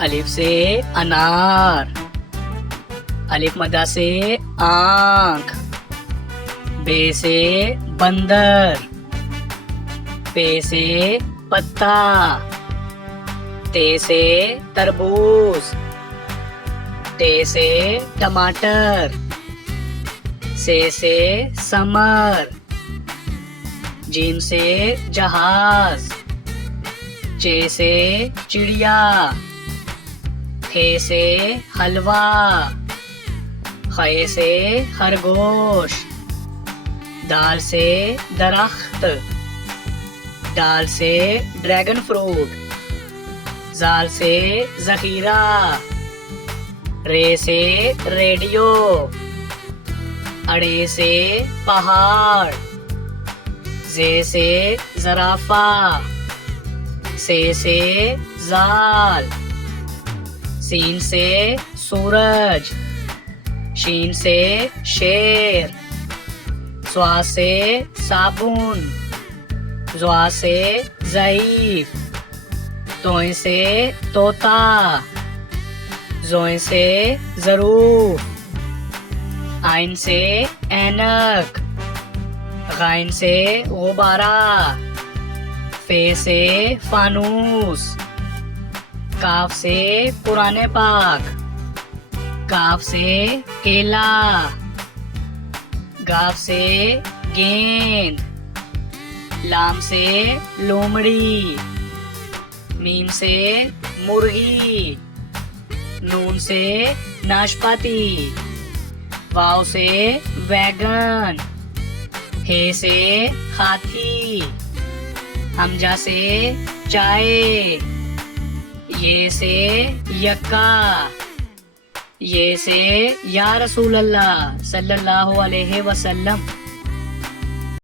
अलिफ से अनार, अलिफ मद्दा से आंख, बे से बंदर, पे से पत्ता, ते से तरबूज, टे से टमाटर, से समर, जीम से जहाज, चे से चिड़िया, खे से हलवा, खे से खरगोश, दाल से दरख्त, डाल से ड्रैगन फ्रूट, जाल से जखीरा, रे से रेडियो, अड़े से पहाड़, जे से जराफा, से जाल, सीन से सूरज, शीन से शेर, स्वा से साबुन, ज्वा से ज़ईफ, तोय से तोता, जोय से ज़रूफ, आइन से ऐनक, गाइन से गुब्बारा, फे से फानूस, काफ से कुरान पाक, काफ से केला, गाफ से गेंद, लाम से लोमड़ी, मीम से मुर्गी, नून से नाशपाती, वाव से वैगन, हे से हाथी, हमजा से चाय, ये से यक्का, ये से या रसूल अल्लाह सल्लल्लाहु अलैहि वसल्लम।